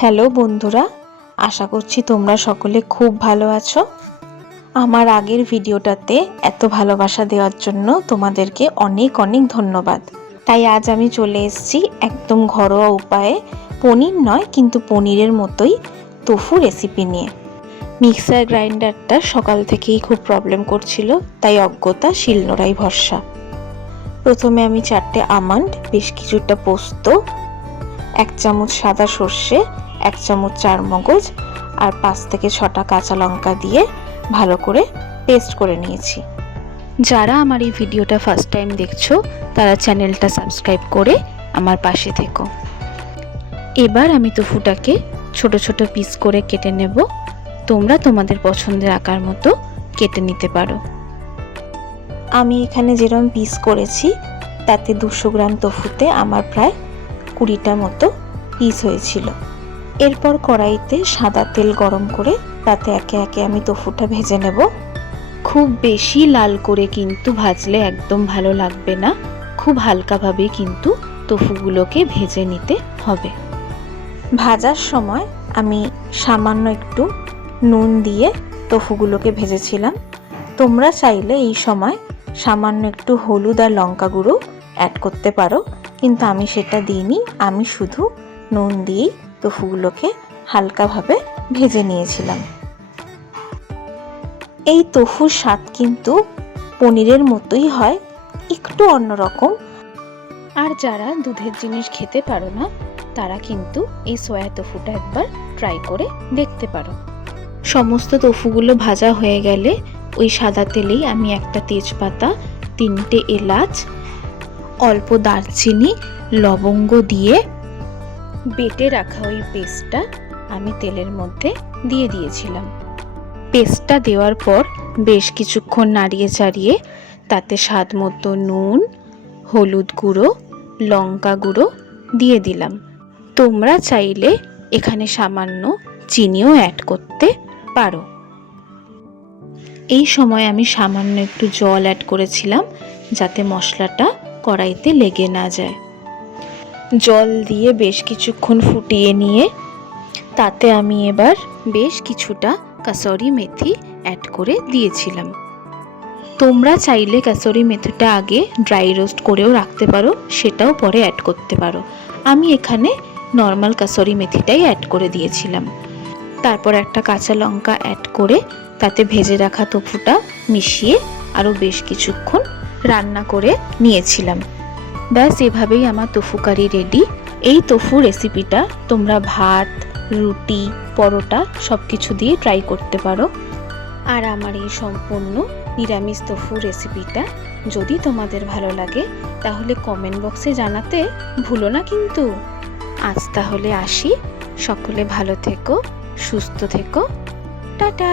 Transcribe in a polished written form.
Hello বন্ধুরা, আশা করছি তোমরা সকলে খুব ভালো আছো। আমার আগের ভিডিওটাতে এত ভালোবাসা দেওয়ার জন্য তোমাদেরকে অনেক অনেক ধন্যবাদ। তাই আজ আমি চলে এসেছি একদম ঘরোয়া উপায়ে, পনির নয় কিন্তু পনিরের মতোই তোফু রেসিপি নিয়ে। মিক্সার গ্রাইন্ডারটা সকাল থেকেই খুব প্রবলেম করছিল, তাই অজ্ঞতা শিলনোড়াই ভরসা। প্রথমে আমি 4টে আমন্ড, বেশ কিছুটা পোস্ত, 1 চামচ সাদা সর্ষে, 1 চামচ চারমগজ আর 5 থেকে 6টা কাঁচা লঙ্কা দিয়ে ভালো করে পেস্ট করে নিয়েছি। যারা আমার এই ভিডিওটা ফার্স্ট টাইম দেখছো তারা চ্যানেলটা সাবস্ক্রাইব করে আমার পাশে থেকো। এবার আমি তোফুটাকে ছোট ছোট পিস করে কেটে নেব। তোমরা তোমাদের পছন্দের আকার মতো কেটে নিতে পারো। আমি এখানে যেরকম পিস করেছি তাতে 200 গ্রাম তোফুতে আমার প্রায় 20টা মতো পিস হয়েছিল। এরপর কড়াইতে সাদা তেল গরম করে তাতে একে একে আমি তোফুটা ভেজে নেব। খুব বেশি লাল করে কিন্তু ভাজলে একদম ভালো লাগবে না, খুব হালকাভাবে কিন্তু তোফুগুলোকে ভেজে নিতে হবে। ভাজার সময় আমি সামান্য একটু নুন দিয়ে তোফুগুলোকে ভেজেছিলাম। তোমরা চাইলে এই সময় সামান্য একটু হলুদ আর লঙ্কা গুঁড়ো অ্যাড করতে পারো, কিন্তু আমি সেটা দিইনি। আমি শুধু নুন দিয়েই তোফুগুলোকে হালকাভাবে ভেজে নিয়েছিলাম। এই তোফুর স্বাদ কিন্তু পনিরের মতোই হয়, একটু অন্যরকম। আর যারা দুধের জিনিস খেতে পারো না তারা কিন্তু এই সয়া তোফুটা একবার ট্রাই করে দেখতে পারো। সমস্ত তোফুগুলো ভাজা হয়ে গেলে ওই সাদা তেলেই আমি একটা তেজপাতা, 3টে এলাচ, অল্প দারচিনি, লবঙ্গ দিয়ে বেটে রাখা ওই পেস্টটা আমি তেলের মধ্যে দিয়ে দিয়েছিলাম। পেস্টটা দেওয়ার পর বেশ কিছুক্ষণ নাড়িয়ে চাড়িয়ে তাতে স্বাদ মতো নুন, হলুদ গুঁড়ো, লঙ্কা গুঁড়ো দিয়ে দিলাম। তোমরা চাইলে এখানে সামান্য চিনিও অ্যাড করতে পারো। এই সময় আমি সামান্য একটু জল অ্যাড করেছিলাম যাতে মশলাটা কড়াইতে লেগে না যায়। জল দিয়ে বেশ কিছুক্ষণ ফুটিয়ে নিয়ে তাতে আমি এবার বেশ কিছুটা কাসুরি মেথি অ্যাড করে দিয়েছিলাম। তোমরা চাইলে কাসুরি মেথিটা আগে ড্রাই রোস্ট করেও রাখতে পারো, সেটাও পরে অ্যাড করতে পারো। আমি এখানে নর্মাল কাসুরি মেথিটাই অ্যাড করে দিয়েছিলাম। তারপর একটা কাঁচা লঙ্কা অ্যাড করে তাতে ভেজে রাখা তোফুটা মিশিয়ে আরও বেশ কিছুক্ষণ রান্না করে নিয়েছিলাম। ব্যাস, এভাবেই আমার তোফু কারি রেডি। এই তোফু রেসিপিটা তোমরা ভাত, রুটি, পরোটা সব কিছু দিয়ে ট্রাই করতে পারো। আর আমার এই সম্পূর্ণ নিরামিষ তোফু রেসিপিটা যদি তোমাদের ভালো লাগে তাহলে কমেন্ট বক্সে জানাতে ভুলো না কিন্তু। আজ তাহলে আসি, সকলে ভালো থেকো, সুস্থ থেকো, টাটা।